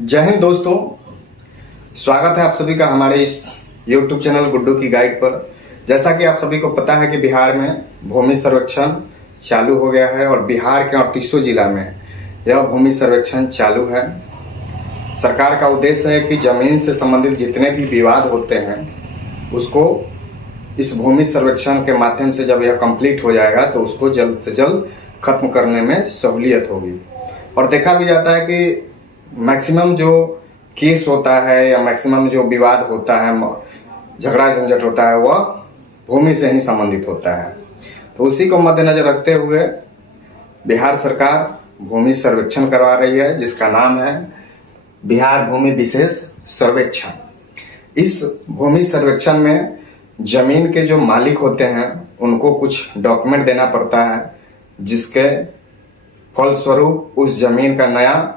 जय हिंद दोस्तों, स्वागत है आप सभी का हमारे इस YouTube चैनल गुड्डू की गाइड पर। जैसा कि आप सभी को पता है कि बिहार में भूमि सर्वेक्षण चालू हो गया है और बिहार के 38 जिला में यह भूमि सर्वेक्षण चालू है। सरकार का उद्देश्य है कि जमीन से संबंधित जितने भी विवाद होते हैं उसको इस भूमि सर्वेक्षण के माध्यम से जब यह कंप्लीट हो जाएगा तो उसको जल्द से जल्द खत्म करने में सहूलियत होगी। और देखा भी जाता है कि मैक्सिमम जो केस होता है या मैक्सिमम जो विवाद होता है, झगड़ा झंझट होता है, वह भूमि से ही संबंधित होता है। तो उसी को मद्देनजर रखते हुए बिहार सरकार भूमि सर्वेक्षण करवा रही है, जिसका नाम है बिहार भूमि विशेष सर्वेक्षण। इस भूमि सर्वेक्षण में जमीन के जो मालिक होते हैं उनको कुछ डॉक्यूमेंट देना पड़ता है, जिसके फलस्वरूप उस जमीन का नया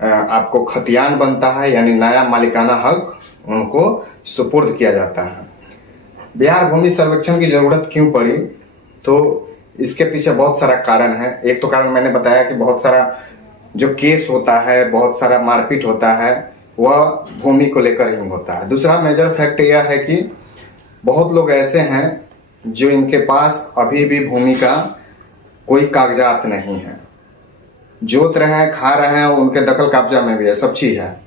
आपको खतियान बनता है, यानी नया मालिकाना हक उनको सुपुर्द किया जाता है। बिहार भूमि सर्वेक्षण की जरूरत क्यों पड़ी, तो इसके पीछे बहुत सारा कारण है। एक तो कारण मैंने बताया कि बहुत सारा जो केस होता है, बहुत सारा मारपीट होता है, वह भूमि को लेकर ही होता है। दूसरा मेजर फैक्ट यह है कि बहुत लोग ऐसे हैं जो इनके पास अभी भी भूमि का कोई कागजात नहीं है, जोत रहे हैं, खा रहे हैं, उनके दखल कब्जा में भी है, सब चीज है,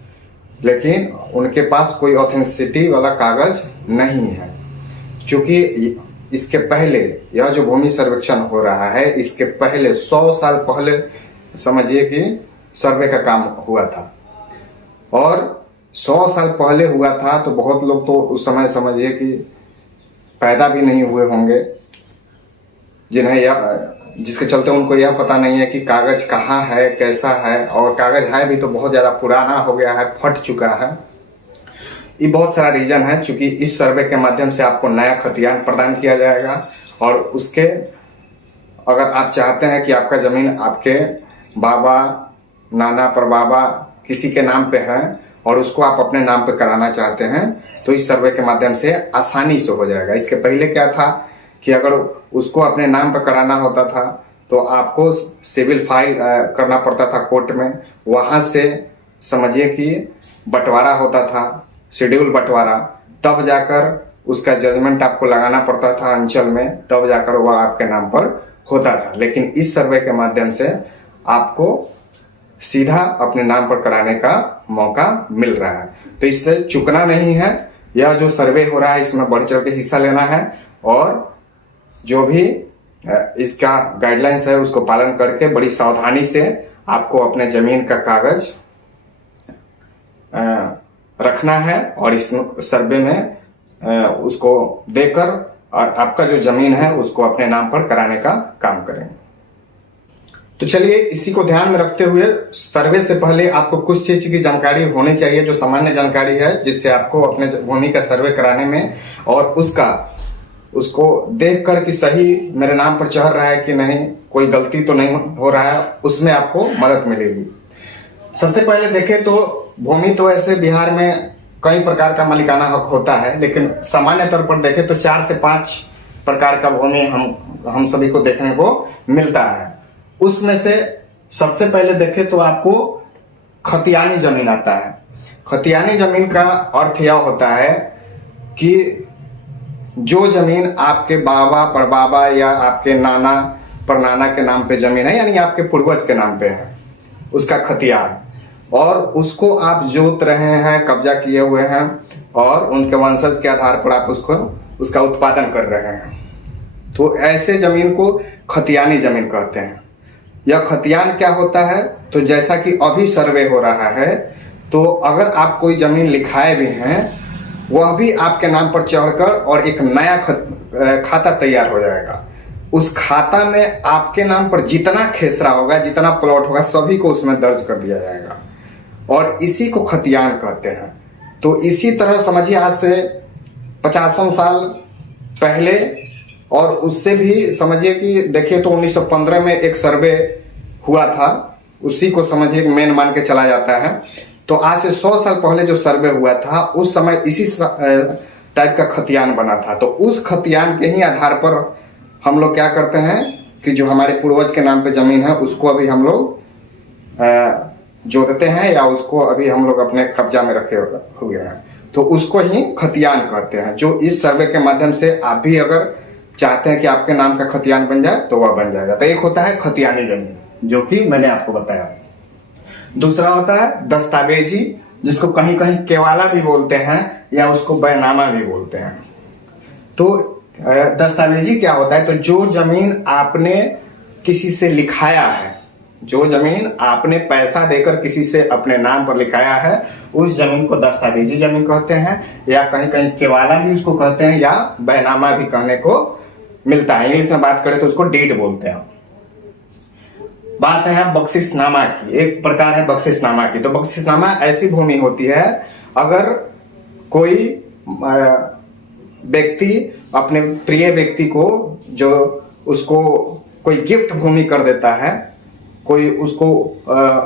लेकिन उनके पास कोई ऑथेंटिसिटी वाला कागज नहीं है। क्योंकि इसके पहले यह जो भूमि सर्वेक्षण हो रहा है, इसके पहले 100 साल पहले समझिए कि सर्वे का काम हुआ था, और 100 साल पहले हुआ था तो बहुत लोग तो उस समय समझिए कि पैदा भी नहीं हुए होंगे, जिसके चलते उनको यह पता नहीं है कि कागज कहाँ है, कैसा है, और कागज है भी तो बहुत ज्यादा पुराना हो गया है, फट चुका है। ये बहुत सारा रीजन है। चूंकि इस सर्वे के माध्यम से आपको नया खतियान प्रदान किया जाएगा, और उसके अगर आप चाहते हैं कि आपका जमीन आपके बाबा, नाना, परबाबा किसी के नाम पे है और उसको आप अपने नाम पे कराना चाहते हैं, तो इस सर्वे के माध्यम से आसानी से हो जाएगा। इसके पहले क्या था कि अगर उसको अपने नाम पर कराना होता था तो आपको सिविल फाइल करना पड़ता था कोर्ट में, वहां से समझिए कि बंटवारा होता था, शेड्यूल बंटवारा, तब जाकर उसका जजमेंट आपको लगाना पड़ता था अंचल में, तब जाकर वह आपके नाम पर होता था। लेकिन इस सर्वे के माध्यम से आपको सीधा अपने नाम पर कराने का मौका मिल रहा है। तो इससे चूकना नहीं है। यह जो सर्वे हो रहा है इसमें बढ़ चढ़ के हिस्सा लेना है, और जो भी इसका गाइडलाइंस है उसको पालन करके बड़ी सावधानी से आपको अपने जमीन का कागज रखना है, और इस सर्वे में उसको देकर आपका जो जमीन है उसको अपने नाम पर कराने का काम करें। तो चलिए, इसी को ध्यान में रखते हुए सर्वे से पहले आपको कुछ चीज की जानकारी होनी चाहिए, जो सामान्य जानकारी है, जिससे आपको अपने भूमि का सर्वे कराने में और उसको देख कर कि सही मेरे नाम पर चढ़ रहा है कि नहीं, कोई गलती तो नहीं हो रहा है, उसमें आपको मदद मिलेगी। सबसे पहले देखें तो भूमि तो ऐसे बिहार में कई प्रकार का मालिकाना हक होता है, लेकिन सामान्य तौर पर देखें तो 4 से 5 प्रकार का भूमि हम सभी को देखने को मिलता है। उसमें से सबसे पहले देखें तो आपको खतियानी जमीन आता है। खतियानी जमीन का अर्थ यह होता है कि जो जमीन आपके बाबा, परबाबा या आपके नाना, परनाना के नाम पे जमीन है, यानी आपके पूर्वज के नाम पे है, उसका खतियान, और उसको आप जोत रहे हैं, कब्जा किए हुए हैं, और उनके वंशज के आधार पर आप उसका उत्पादन कर रहे हैं, तो ऐसे जमीन को खतियानी जमीन कहते हैं। यह खतियान क्या होता है, तो जैसा कि अभी सर्वे हो रहा है, तो अगर आप कोई जमीन लिखाए भी हैं, वह भी आपके नाम पर चढ़कर और एक नया खाता तैयार हो जाएगा। उस खाता में आपके नाम पर जितना खेसरा होगा, जितना प्लॉट होगा, सभी को उसमें दर्ज कर दिया जाएगा, और इसी को खतियान कहते हैं। तो इसी तरह समझिए आज से 50 साल पहले, और उससे भी समझिए कि देखिए तो 1915 में एक सर्वे हुआ था, उसी को समझिए मेन मान के चला जाता है। तो आज से 100 साल पहले जो सर्वे हुआ था, उस समय इसी टाइप का खतियान बना था। तो उस खतियान के ही आधार पर हम लोग क्या करते हैं कि जो हमारे पूर्वज के नाम पे जमीन है उसको अभी हम लोग जोतते हैं या उसको अभी हम लोग अपने कब्जा में रखे हुए हैं, तो उसको ही खतियान कहते हैं। जो इस सर्वे के माध्यम से आप भी अगर चाहते हैं कि आपके नाम का खतियान बन जाए तो वह बन जाएगा। तो एक होता है खतियानी जमीन, जो कि मैंने आपको बताया। दूसरा होता है दस्तावेजी, जिसको कहीं कहीं केवाला भी बोलते हैं या उसको बैनामा भी बोलते हैं। तो दस्तावेजी क्या होता है? तो जो जमीन आपने किसी से लिखाया है, जो जमीन आपने पैसा देकर किसी से अपने नाम पर लिखाया है, उस जमीन को दस्तावेजी जमीन कहते हैं, या कहीं कहीं केवाला भी उसको कहते हैं, या बैनामा भी कहने को मिलता है। इंग्लिश में बात करें तो उसको डीड बोलते हैं। बात है बख्शिशनामा की। एक प्रकार है बख्शिशनामा की। तो बख्शिशनामा ऐसी भूमि होती है, अगर कोई व्यक्ति अपने प्रिय व्यक्ति को, जो उसको कोई गिफ्ट भूमि कर देता है, कोई उसको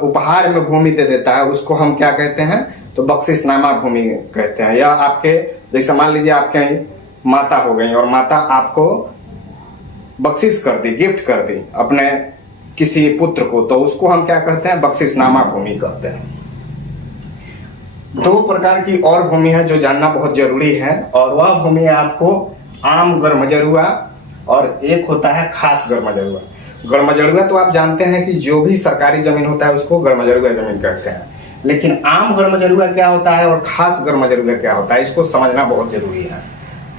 उपहार में भूमि दे देता है, उसको हम क्या कहते हैं? तो बख्शिशनामा भूमि कहते हैं। या आपके, जैसे मान लीजिए आपके माता हो गई और माता आपको बख्शिश कर दी, गिफ्ट कर दी अपने किसी पुत्र को, तो उसको हम क्या कहते हैं? बख्शिशनामा भूमि कहते हैं। दो प्रकार की और भूमि है जो जानना बहुत जरूरी है, और वह भूमि है आपको आम गरमजरुआ, और एक होता है खास गरमजरुआ। गरमजरुआ तो आप जानते हैं कि जो भी सरकारी जमीन होता है उसको गरमजरुआ जमीन कहते हैं, लेकिन आम गरमजरुआ क्या होता है और खास गरमजरुआ क्या होता है, इसको समझना बहुत जरूरी है।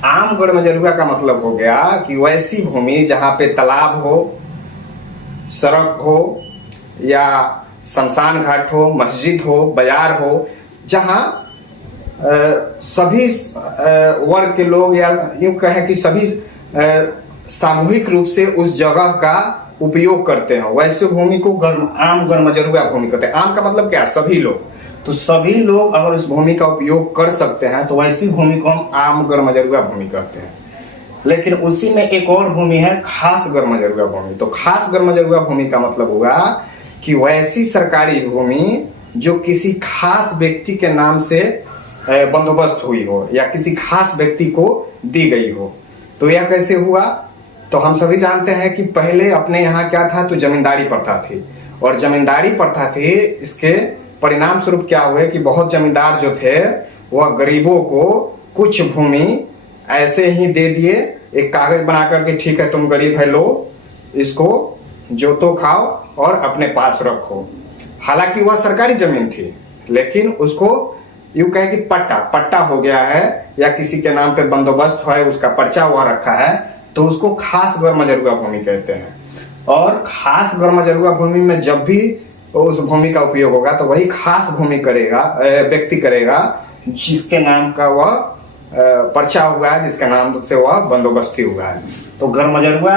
आम गरमजरुआ का मतलब हो गया कि वैसी भूमि जहां पे तालाब हो, सड़क हो, या शमशान घाट हो, मस्जिद हो, बाजार हो, जहां सभी वर्ग के लोग, या यूं कहें कि सभी सामूहिक रूप से उस जगह का उपयोग करते हैं, वैसे भूमि को आम गरमजरुआ भूमि कहते हैं। आम का मतलब क्या? सभी लोग। तो सभी लोग अगर उस भूमि का उपयोग कर सकते हैं तो वैसी भूमि को हम आम गरमजरुआ भूमि कहते हैं। लेकिन उसी में एक और भूमि है खास गरमजरुआ भूमि। तो खास गरमजरुआ भूमि का मतलब हुआ कि वैसी सरकारी भूमि जो किसी खास व्यक्ति के नाम से बंदोबस्त हुई हो, या किसी खास व्यक्ति को दी गई हो। तो यह कैसे हुआ? तो हम सभी जानते हैं कि पहले अपने यहाँ क्या था? तो जमींदारी प्रथा थी, और जमींदारी प्रथा थी, इसके परिणाम स्वरूप क्या हुए कि बहुत जमींदार जो थे वह गरीबों को कुछ भूमि ऐसे ही दे दिए, एक कागज बना करके, ठीक है तुम गरीब है, लो इसको जोतो खाओ और अपने पास रखो। हालांकि वह सरकारी जमीन थी, लेकिन उसको यूं कहे कि पट्टा हो गया है, या किसी के नाम पे बंदोबस्त है, उसका पर्चा हुआ रखा है, तो उसको खास गरमजरुआ भूमि कहते हैं। और खास गरमजरुआ भूमि में जब भी उस भूमि का उपयोग होगा तो वही खास भूमि करेगा, व्यक्ति करेगा जिसके नाम का वह पर्चा हुआ है, जिसके नाम से वह बंदोबस्ती हुआ है। तो गरमजरुआ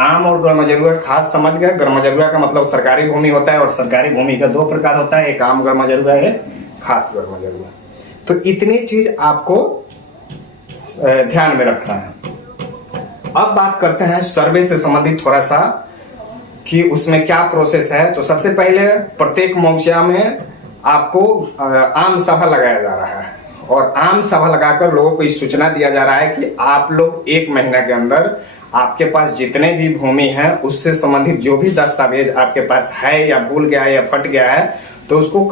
आम और गरमजरुआ खास समझ गए। गरमजरुआ का मतलब सरकारी भूमि होता है, और सरकारी भूमि का दो प्रकार होता है, एक आम गरमजरुआ है, खास गरमजरुआ। तो इतनी चीज आपको ध्यान में रखना है। अब बात करते हैं सर्वे से संबंधित थोड़ा सा कि उसमें क्या प्रोसेस है। तो सबसे पहले प्रत्येक मौजा में आपको आम सभा लगाया जा रहा है, और आम सभा लगाकर लोगों को इस सूचना दिया जा रहा है कि आप लोग 1 महीना के अंदर आपके पास जितने भी भूमि है उससे संबंधित जो भी दस्तावेज आपके पास है, या भूल गया है या फट गया है, तो उसको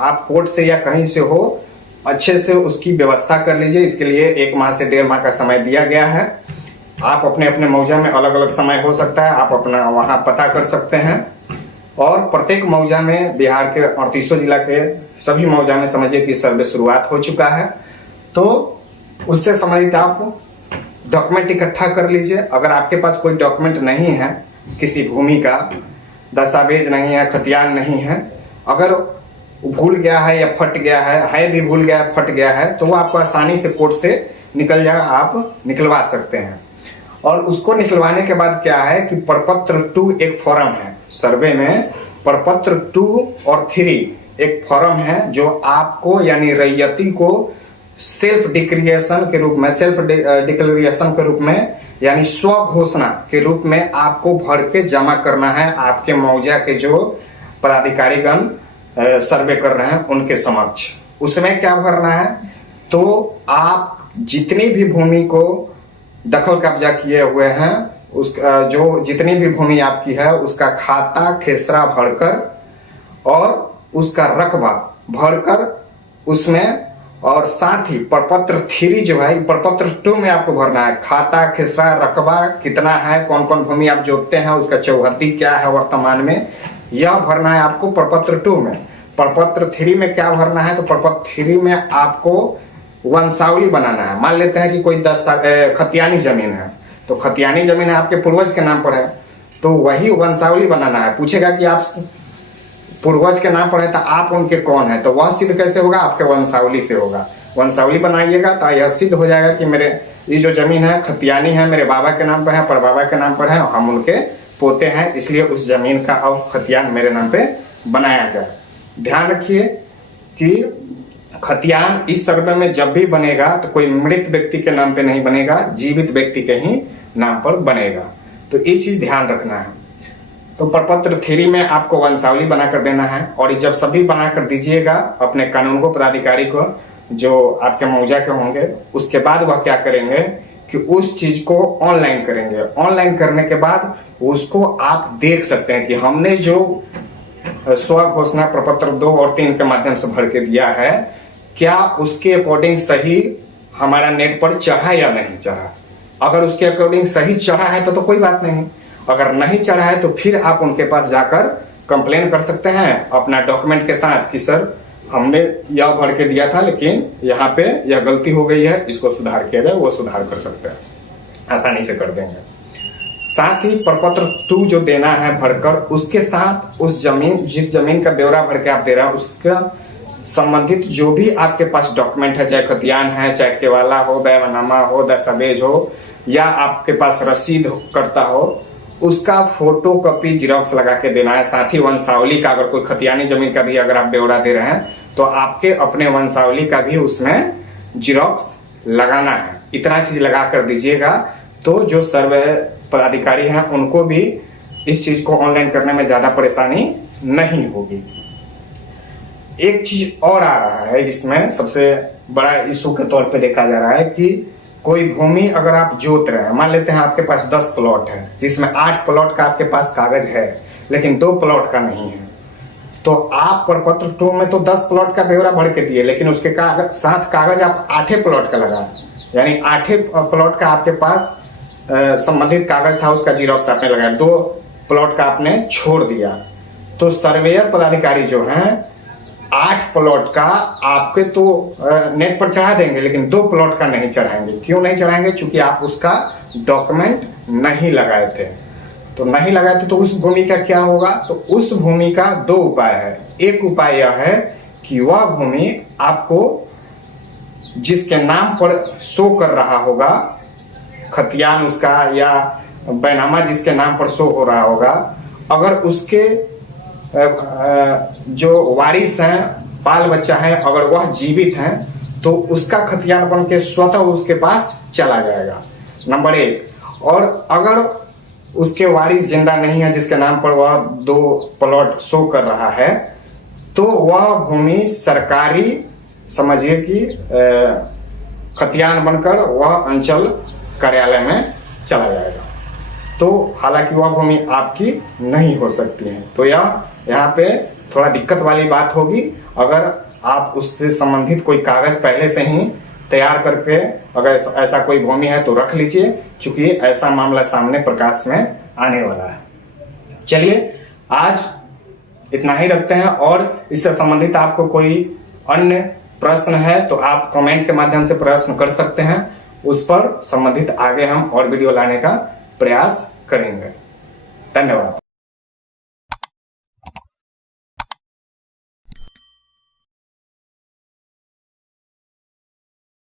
आप कोर्ट से या कहीं से हो अच्छे से उसकी व्यवस्था कर लीजिए। इसके लिए 1 माह से 1.5 माह का समय दिया गया है। आप अपने अपने मौजा में अलग अलग समय हो सकता है, आप अपना वहां पता कर सकते हैं। और प्रत्येक मौजा में, बिहार के 38 जिला के सभी मौजा में समझिए कि सर्वे शुरुआत हो चुका है। तो उससे संबंधित आप डॉक्यूमेंट इकट्ठा कर लीजिए। अगर आपके पास कोई डॉक्यूमेंट नहीं है, किसी भूमि का दस्तावेज नहीं है, खतियान नहीं है, अगर भूल गया है या फट गया है भी भूल गया है, फट गया है, तो वो आपको आसानी से कोर्ट से निकल जाएगा, आप निकलवा सकते हैं। और उसको निकलवाने के बाद क्या है कि प्रपत्र 2 एक फॉर्म है सर्वे में। प्रपत्र 2 और 3 एक फॉर्म है जो आपको यानी रैयती को सेल्फ डिक्लेरेशन के रूप में, सेल्फ डिक्लेरेशन के रूप में यानी स्व घोषणा के रूप में आपको भर के जमा करना है आपके मौजा के जो पदाधिकारीगण सर्वे कर रहे हैं उनके समक्ष। उसमें क्या भरना है? तो आप जितनी भी भूमि को दखल कब्जा किए हुए हैं, उस जो जितनी भी भूमि आपकी है उसका खाता खेसरा भरकर और उसका रकबा भरकर उसमें, और साथ ही प्रपत्र 3 जो है, प्रपत्र 2 में आपको भरना है खाता, खिसरा, रकबा कितना है, कौन कौन भूमि आप जोतते हैं, उसका चौहद्दी क्या है वर्तमान में, यह भरना है आपको प्रपत्र 2 में। प्रपत्र 3 में क्या भरना है, तो प्रपत्र 3 में आपको वंशावली बनाना है। मान लेते हैं कि कोई खतियानी जमीन है, तो खतियानी जमीन है आपके पूर्वज के नाम पर है, तो वही वंशावली बनाना है। पूछेगा कि आप पूर्वज के नाम पर है तो आप उनके कौन है, तो वह सिद्ध कैसे होगा, आपके वंशावली से होगा। वंशावली बनाइएगा तो यह सिद्ध हो जाएगा कि मेरे ये जो जमीन है खतियानी है, मेरे बाबा के नाम पर है, परबाबा के नाम पर है, हम उनके पोते हैं, इसलिए उस जमीन का अब खतियान मेरे नाम पे बनाया जाए। ध्यान रखिए कि खतियान इस सर्वे में जब भी बनेगा तो कोई मृत व्यक्ति के नाम पे नहीं बनेगा, जीवित व्यक्ति के ही नाम पर बनेगा। तो ये चीज ध्यान रखना है। तो प्रपत्र 3 में आपको वंशावली बनाकर देना है, और जब सभी बनाकर दीजिएगा अपने कानूनगो पदाधिकारी को जो आपके मौजा के होंगे, उसके बाद वह क्या करेंगे कि उस चीज को ऑनलाइन करेंगे। ऑनलाइन करने के बाद उसको आप देख सकते हैं कि हमने जो स्व घोषणा प्रपत्र 2 और 3 के माध्यम से भर के दिया है, क्या उसके अकॉर्डिंग सही हमारा नेट पर चढ़ा या नहीं चढ़ा। अगर उसके अकॉर्डिंग सही चढ़ा है तो कोई बात नहीं, अगर नहीं चढ़ा है तो फिर आप उनके पास जाकर कंप्लेन कर सकते हैं अपना डॉक्यूमेंट के साथ कि सर हमने यह भर के दिया था लेकिन यहाँ पे यह गलती हो गई है, इसको सुधार किया जाए। वो सुधार कर सकते हैं, आसानी से कर देंगे। साथ ही प्रपत्र 2 जो देना है भरकर, उसके साथ उस जमीन, जिस जमीन का ब्यौरा भर के आप दे रहे हैं, उसका संबंधित जो भी आपके पास डॉक्यूमेंट है, चाहे खतियान है, चाहे केवाला हो, बैनामा हो, दस्तावेज हो, या आपके पास रसीद करता हो, उसका फोटो कॉपी जिरोक्स लगा के देना है। साथ ही वंशावली का, अगर कोई खतियानी जमीन का भी अगर आप ब्यौरा दे रहे हैं तो आपके अपने वंशावली का भी उसमें जिरोक्स लगाना है। इतना चीज लगा कर दीजिएगा तो जो सर्वे पदाधिकारी हैं उनको भी इस चीज को ऑनलाइन करने में ज्यादा परेशानी नहीं होगी। एक चीज और आ रहा है इसमें, सबसे बड़ा इशू के तौर पे देखा जा रहा है कि कोई भूमि अगर आप जोत रहे हैं, मान लेते हैं आपके पास 10 प्लॉट है, जिसमें 8 प्लॉट का आपके पास कागज है लेकिन 2 प्लॉट का नहीं है, तो आप प्रपत्र 2 में तो 10 प्लॉट का ब्यौरा भर के दिए, लेकिन उसके साथ कागज आप 8 प्लॉट का लगा, यानी 8 प्लॉट का आपके पास संबंधित कागज था, उसका जिरोक्स आपने लगाया, 2 प्लॉट का आपने छोड़ दिया। तो सर्वेयर पदाधिकारी जो हैं 8 प्लॉट का आपके तो नेट पर चढ़ा देंगे लेकिन 2 प्लॉट का नहीं चढ़ाएंगे। क्यों नहीं चढ़ाएंगे? क्योंकि आप उसका डॉक्यूमेंट नहीं लगाए थे। तो नहीं लगाए थे तो उस भूमि का क्या होगा? तो उस भूमि का 2 उपाय है। एक उपाय यह है कि वह भूमि आपको जिसके नाम पर शो कर रहा होगा, खतियान उसका या बैनामा जिसके नाम पर शो हो रहा होगा, अगर उसके जो वारिस हैं, बाल बच्चा है, अगर वह जीवित हैं तो उसका खतियान बन के स्वतः उसके पास चला जाएगा, नंबर 1। और अगर उसके वारिस जिंदा नहीं है जिसके नाम पर वह 2 प्लॉट शो कर रहा है, तो वह भूमि सरकारी समझिए कि खतियान बनकर वह अंचल कार्यालय में चला जाएगा। तो हालांकि वह भूमि आपकी नहीं हो सकती है। तो यहाँ पे थोड़ा दिक्कत वाली बात होगी। अगर आप उससे संबंधित कोई कागज पहले से ही तैयार करके अगर ऐसा कोई भूमि है तो रख लीजिए, क्योंकि ऐसा मामला सामने प्रकाश में आने वाला है। चलिए आज इतना ही रखते हैं, और इससे संबंधित आपको कोई अन्य प्रश्न है तो आप कमेंट के माध्यम से प्रश्न कर सकते हैं। उस पर संबंधित आगे हम और वीडियो लाने का प्रयास करेंगे। धन्यवाद।